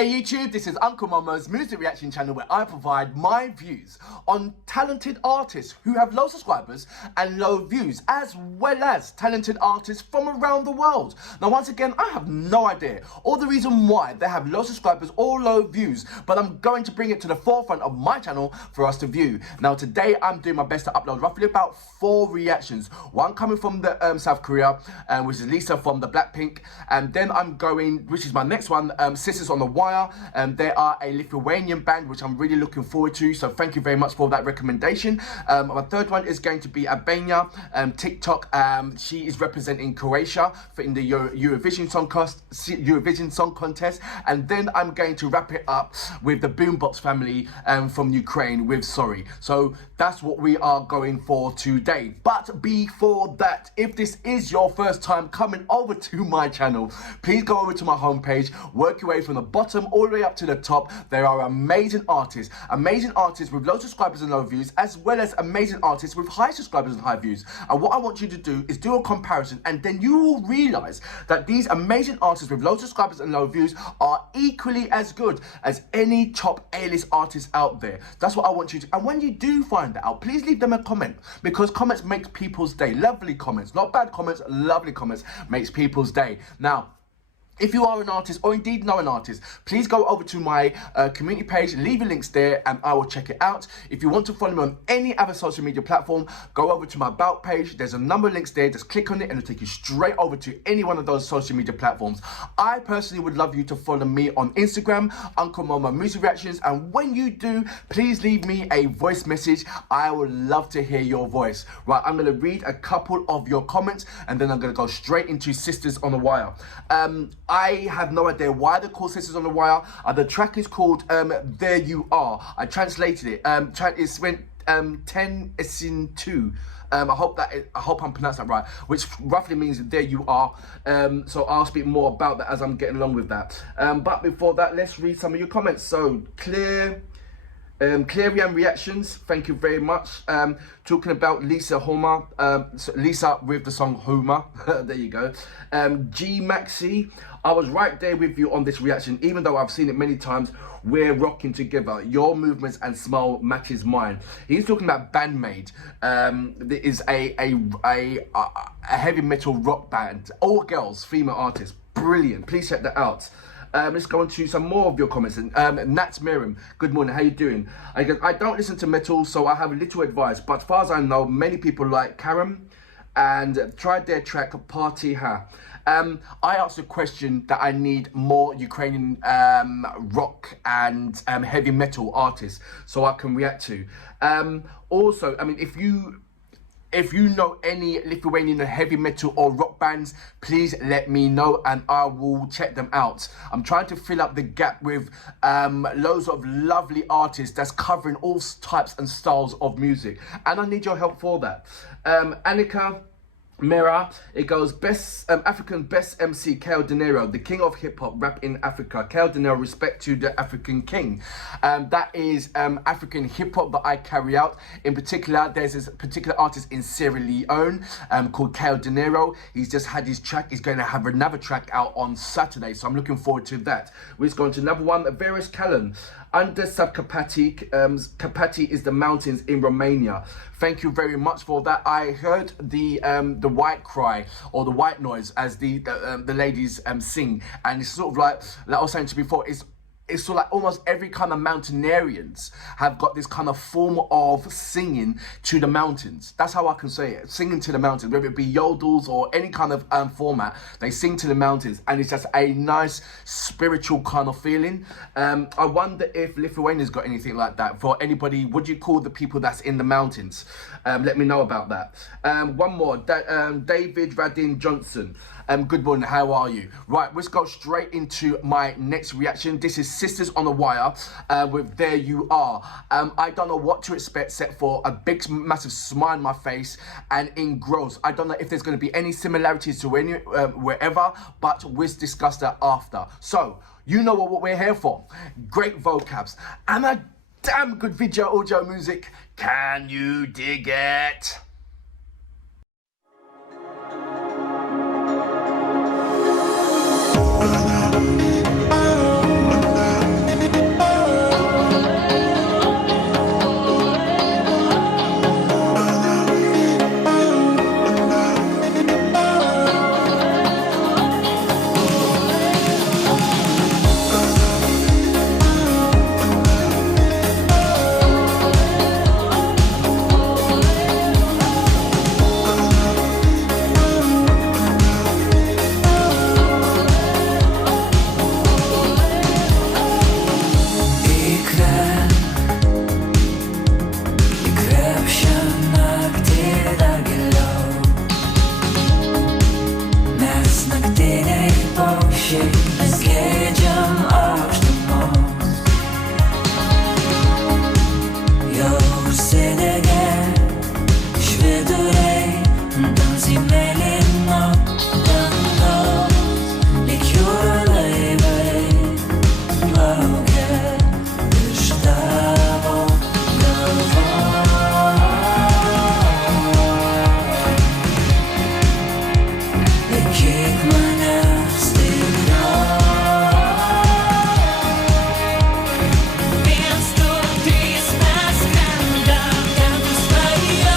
Hey YouTube, this is Uncle Momo's music reaction channel where I provide my views on talented artists who have low subscribers and low views, as well as talented artists from around the world. Now once again, I have no idea or the reason why they have low subscribers or low views, but I'm going to bring it to the forefront of my channel for us to view. Now today I'm doing my best to upload roughly about 4 reactions. One coming from the South Korea, which is Lisa from the Blackpink, and then I'm going, which is my next one, Sisters on the Wire. They are a Lithuanian band which I'm really looking forward to, so thank you very much for that recommendation. My third one is going to be Albania, TikTok. She is representing Croatia in the Eurovision Song Contest, and then I'm going to wrap it up with the Boombox family from Ukraine with Sorry. So that's what we are going for today. But before that, if this is your first time coming over to my channel, please go over to my homepage, work your way from the bottom all the way up to the top. There are amazing artists with low subscribers and low views, as well as amazing artists with high subscribers and high views. And what I want you to do is do a comparison, and then you will realize that these amazing artists with low subscribers and low views are equally as good as any top A-list artist out there. That's what I want you to. And when you do find that out, please leave them a comment, because comments make people's day. Lovely comments, not bad comments, lovely comments makes people's day. Now, if you are an artist or indeed know an artist, please go over to my community page, leave your links there and I will check it out. If you want to follow me on any other social media platform, go over to my About page. There's a number of links there. Just click on it and it'll take you straight over to any one of those social media platforms. I personally would love you to follow me on Instagram, Uncle Momo Music Reactions. And when you do, please leave me a voice message. I would love to hear your voice. Right, I'm going to read a couple of your comments and then I'm going to go straight into Sisters on the Wire. I have no idea why they're called Sisters on the Wire. The track is called There You Are. I translated it. It's went 10 is in 2. I hope I'm pronouncing that right, which roughly means there you are. So I'll speak more about that as I'm getting along with that. But before that, let's read some of your comments. So Clarion Reactions, thank you very much. Talking about Lisa Homer, Lisa with the song Homer, there you go. G Maxi, I was right there with you on this reaction, even though I've seen it many times. We're rocking together. Your movements and smile matches mine. He's talking about Bandmade. There is a heavy metal rock band, all girls, female artists, brilliant. Please check that out. Let's go on to some more of your comments. Nat Miriam, good morning, how you doing? I don't listen to metal, so I have little advice, but as far as I know, many people like Karam and tried their track Party Ha. I asked a question that I need more Ukrainian rock and heavy metal artists so I can react to. Also, I mean, if you know any Lithuanian heavy metal or rock bands, please let me know and I will check them out. I'm trying to fill up the gap with loads of lovely artists that's covering all types and styles of music, and I need your help for that. Annika Mira, it goes African best MC Kale De Niro, the king of hip hop rap in Africa. Kale De Niro, respect to the African king. That is African hip hop that I carry out. In particular, there's this particular artist in Sierra Leone called Kale De Niro. He's just had his track. He's going to have another track out on Saturday, so I'm looking forward to that. We're just going to another one. Varus Callan. Under Subcarpatic, Carpathi is the mountains in Romania. Thank you very much for that. I heard the white cry or the white noise as the ladies sing, and it's sort of like I was saying to you before, it's sort of like almost every kind of mountaineerians have got this kind of form of singing to the mountains. That's how I can say it, singing to the mountains, whether it be yodels or any kind of format, they sing to the mountains, and it's just a nice spiritual kind of feeling. I wonder if Lithuania's got anything like that. For anybody, would you call the people that's in the mountains? Let me know about that. One more, David Radin Johnson. Good morning, how are you? Right, let's go straight into my next reaction. This is Sisters on the Wire with There You Are. I don't know what to expect except for a big massive smile on my face and engrossed. I don't know if there's going to be any similarities to any wherever, but we'll discuss that after. So, you know what we're here for. Great vocabs and a damn good video audio music. Can you dig it? tamsiai mėlyno dangaus, lyg jūroje laivai, plaukia virš tavo galvos. Laikyk mane stipriau. Viens, du, trys, mes skrendam, ten kur svajonės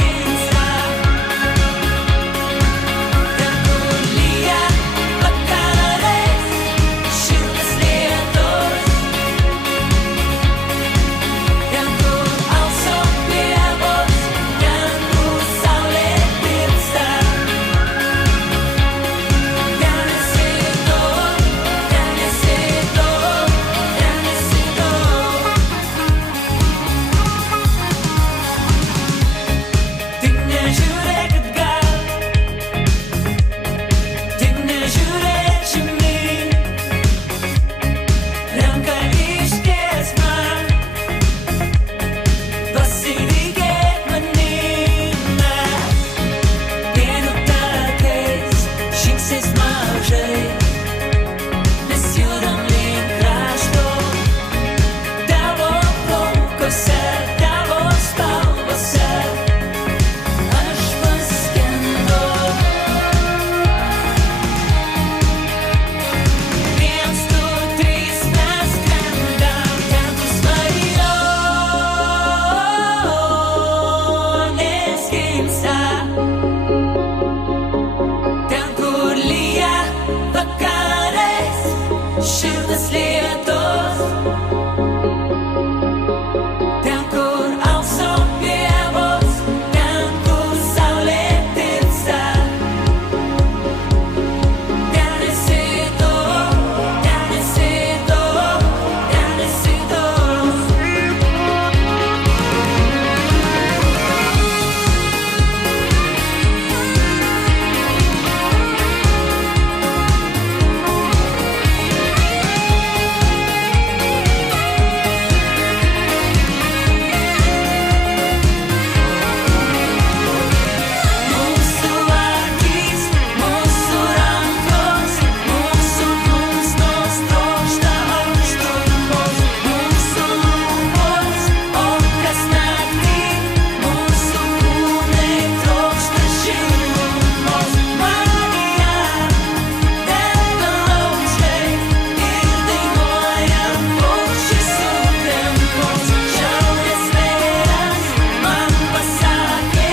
gimsta. Ten, kur lyja vakarais šiltas lietus. Ten, kur auso pievos, ten, kur saulė tirpsta. Ten esi tu, ten esi tu, ten esi tu. Tik nežiūrėk atgal, tik nežiūrėk žemyn. Ranką ištiesk man, pasitikėk manim. Mes vienu takais, žingsniais mažai, mes judam link krašto. Tavo plaukose, tavo spalvose aš paskendau. Viens, du, trys, mes skrendam, ten kur svajonės gimsta. Ten, kur lyja vakarais šiltas lietus. Ten, kur auso pievos, ten, kur saulė tirpsta. Ten esi tu, ten esi tu, ten esi tu. Mūsų akys, mūsų rankos, mūsų plunksnos trokšta aukštumos. Mūsų lūpos, o kas naktį, mūsų kūnai trokšta šilumos. Magija, dega plaučiai ir dainuojam paukščiai sutempos. Šiaurės vėjas man pasakė,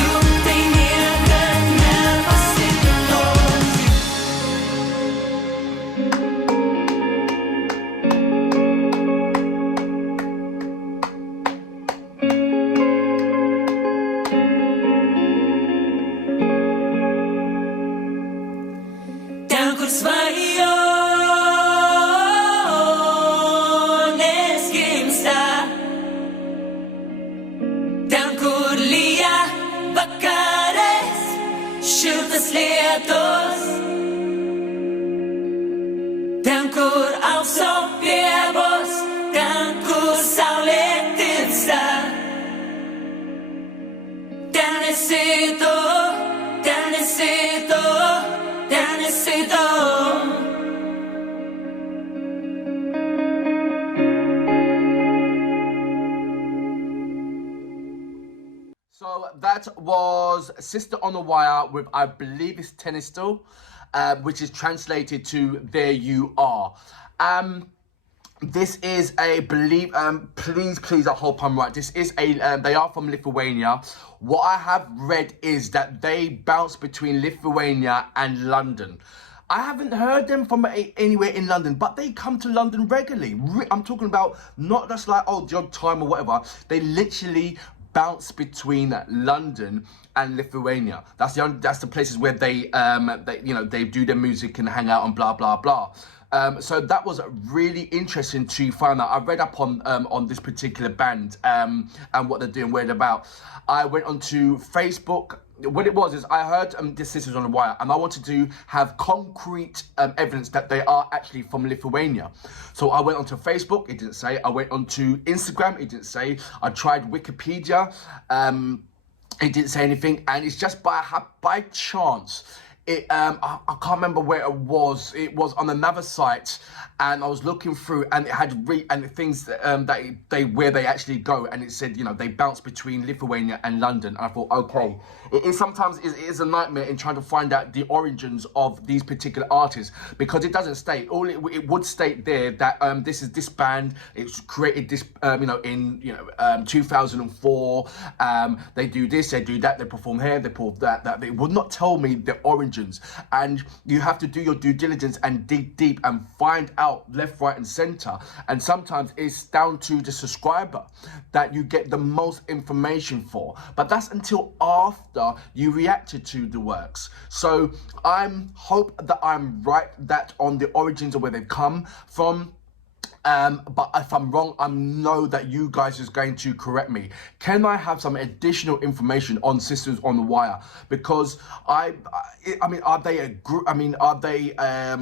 juk tai niekad nepasikartos. Ten, kur svajonės gimsta. Ten, kur lyja vakarais šiltas lietus. Ten, kur auso pievos, ten, kur saulė tirpsta. Ten esi tu, ten esi tu, ten esi tu. So that was Sister on the Wire with, I believe it's Tennis still, which is translated to There You Are. This is a please, I hope I'm right. This is they are from Lithuania. What I have read is that they bounce between Lithuania and London. I haven't heard them from anywhere in London, but they come to London regularly. I'm talking about not just like, oh, the odd time or whatever. They literally bounce between London and Lithuania. That's the places where they do their music and hang out and blah blah blah. So that was really interesting to find out. I read up on this particular band and what they're doing, where they're about. I went onto Facebook what it was is I heard the Sisters on the Wire, and I wanted to have concrete evidence that they are actually from Lithuania. So I went onto Facebook, it didn't say. I went onto Instagram, it didn't say. I tried Wikipedia, it didn't say anything, and it's just by chance. I can't remember where it was. It was on another site, and I was looking through, and it had things that where they actually go, and it said, you know, they bounce between Lithuania and London. And I thought, okay, it is a nightmare in trying to find out the origins of these particular artists, because it doesn't state. All it would state there that this is this band. It's created this in 2004. They do this, they do that, they perform here, they perform that. They would not tell me the origins. And you have to do your due diligence and dig deep and find out left, right and center. And sometimes it's down to the subscriber that you get the most information for. But that's until after you reacted to the works. So I hope that I'm right that on the origins of where they've come from. But if I'm wrong, I know that you guys is going to correct me. Can I have some additional information on Sisters on the Wire? Because I mean, are they a group? I mean, are they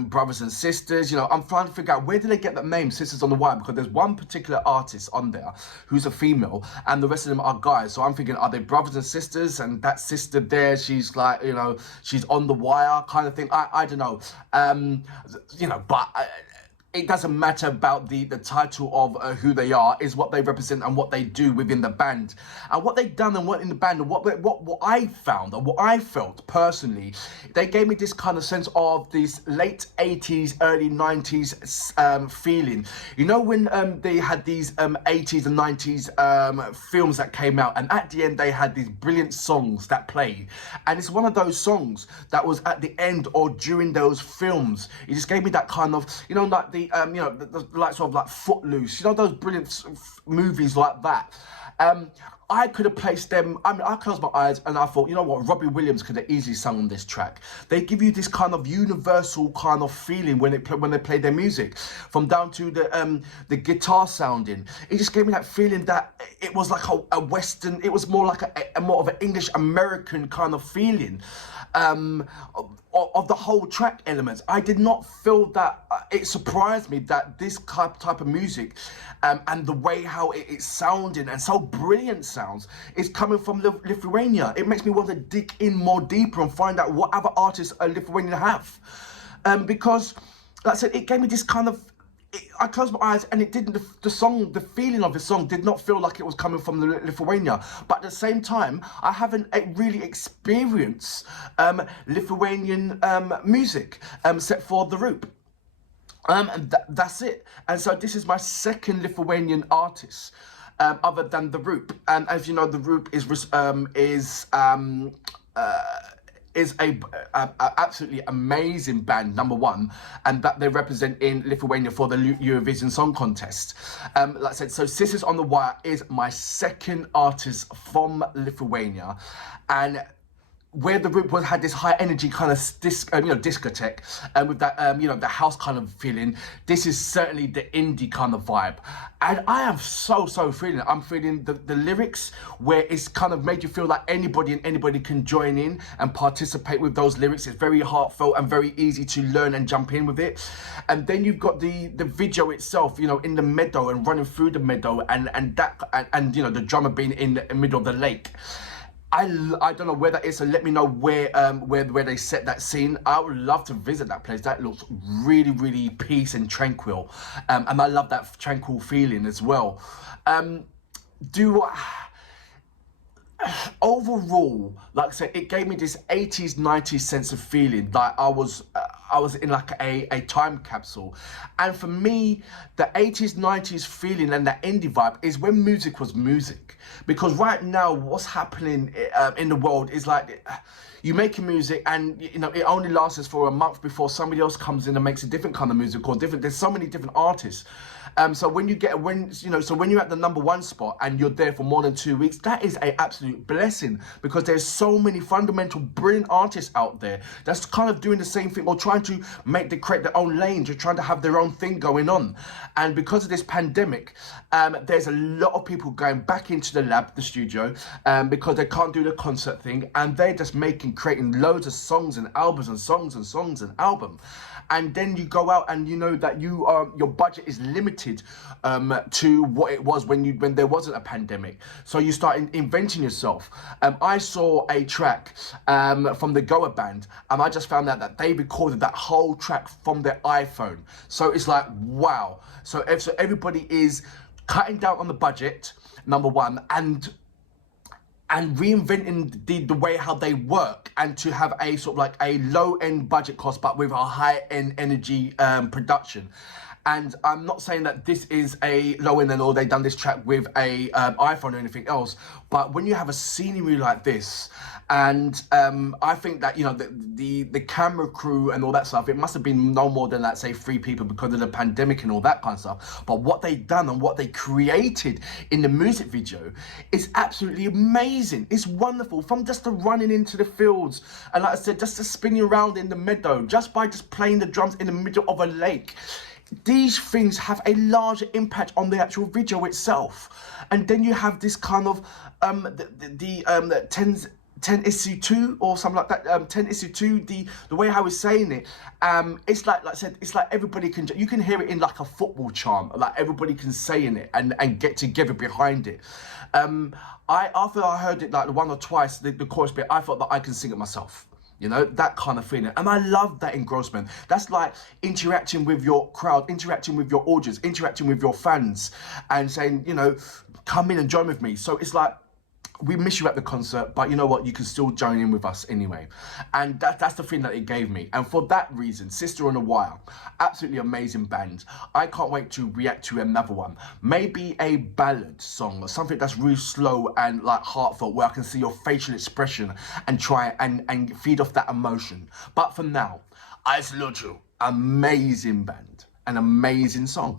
brothers and sisters? You know, I'm trying to figure out, where did they get that name, Sisters on the Wire? Because there's one particular artist on there who's a female, and the rest of them are guys. So I'm thinking, are they brothers and sisters? And that sister there, she's like, you know, she's on the wire kind of thing. I don't know. But it doesn't matter about the title of who they are. Is what they represent and what they do within the band, and what they've done and what in the band, and what I found and what I felt personally. They gave me this kind of sense of this late 80s, early 90s feeling. You know, when they had these 80s and 90s films that came out, and at the end they had these brilliant songs that played, and it's one of those songs that was at the end or during those films. It just gave me that kind of, you know, like the likes of like Footloose, you know, those brilliant movies like that. I could have placed them. I mean, I closed my eyes and I thought, you know what, Robbie Williams could have easily sung on this track. They give you this kind of universal kind of feeling when they play their music, from down to the guitar sounding. It just gave me that feeling that it was like a Western. It was more like a more of an English American kind of feeling. Of the whole track elements. I did not feel that. It surprised me that this type of music and the way how it's sounding and so brilliant sounds is coming from Lithuania. It makes me want to dig in more deeper and find out what other artists Lithuania have, because like I said, it gave me this kind of, I closed my eyes and it didn't, the song, the feeling of the song did not feel like it was coming from Lithuania. But at the same time, I haven't really experienced Lithuanian music except for The Roop. And that's it. And so this is my second Lithuanian artist other than The Roop. And as you know, The Roop is a absolutely amazing band, number one, and that they represent in Lithuania for the Eurovision Song Contest. Like I said, so Sisters on the Wire is my second artist from Lithuania, and where The Roop had this high energy kind of discotheque, and with that the house kind of feeling, this is certainly the indie kind of vibe, and I am so feeling it. I'm feeling the lyrics, where it's kind of made you feel like anybody can join in and participate with those lyrics. It's very heartfelt and very easy to learn and jump in with it. And then you've got the video itself, you know, in the meadow and running through the meadow, and the drummer being in the middle of the lake. I don't know where that is, so let me know where they set that scene. I would love to visit that place. That looks really, really peace and tranquil, and I love that tranquil feeling as well. Overall, like I said, it gave me this 80s, 90s sense of feeling, like I was in like a time capsule. And for me, the 80s, 90s feeling and that indie vibe is when music was music. Because right now, what's happening in the world is like, you making music and, you know, it only lasts for a month before somebody else comes in and makes a different kind of music or different. There's so many different artists. So when you're at the #1 spot and you're there for more than 2 weeks, that is an absolute blessing, because there's so many fundamental, brilliant artists out there that's kind of doing the same thing, or trying to create their own lanes, or trying to have their own thing going on. And because of this pandemic, there's a lot of people going back into the studio, because they can't do the concert thing, and they're just creating loads of songs and albums and songs and albums. And then you go out and you know that your budget is limited to what it was when there wasn't a pandemic. So you start inventing yourself. I saw a track from the Goa band, and I just found out that they recorded that whole track from their iPhone. So it's like, wow. So everybody is cutting down on the budget, #1, and reinventing the way how they work, and to have a sort of like a low-end budget cost, but with a high-end energy production. And I'm not saying that this is a low-end or they done this track with a iPhone or anything else, but when you have a scenery like this, and I think that, you know, the camera crew and all that stuff, it must have been no more than, let's say, 3 people because of the pandemic and all that kind of stuff. But what they done and what they created in the music video is absolutely amazing. It's wonderful, from just the running into the fields, and like I said, just the spinning around in the meadow, just by just playing the drums in the middle of a lake. These things have a larger impact on the actual video itself. And then you have this kind of 10:2 or something like that, 10:2, the way how he's saying it, it's like I said, it's like everybody you can hear it in like a football chant, like everybody can say in it and get together behind it. After I heard it like 1 or twice, the chorus bit, I thought that I can sing it myself. You know, that kind of feeling. And I love that engrossment. That's like interacting with your crowd, interacting with your audience, interacting with your fans, and saying, you know, come in and join with me. So it's like, we miss you at the concert, but you know what? You can still join in with us anyway. And that's the thing that it gave me. And for that reason, Sister on a Wire, absolutely amazing band. I can't wait to react to another one. Maybe a ballad song or something that's really slow and like heartfelt, where I can see your facial expression and try and feed off that emotion. But for now, I salute you. Amazing band, an amazing song.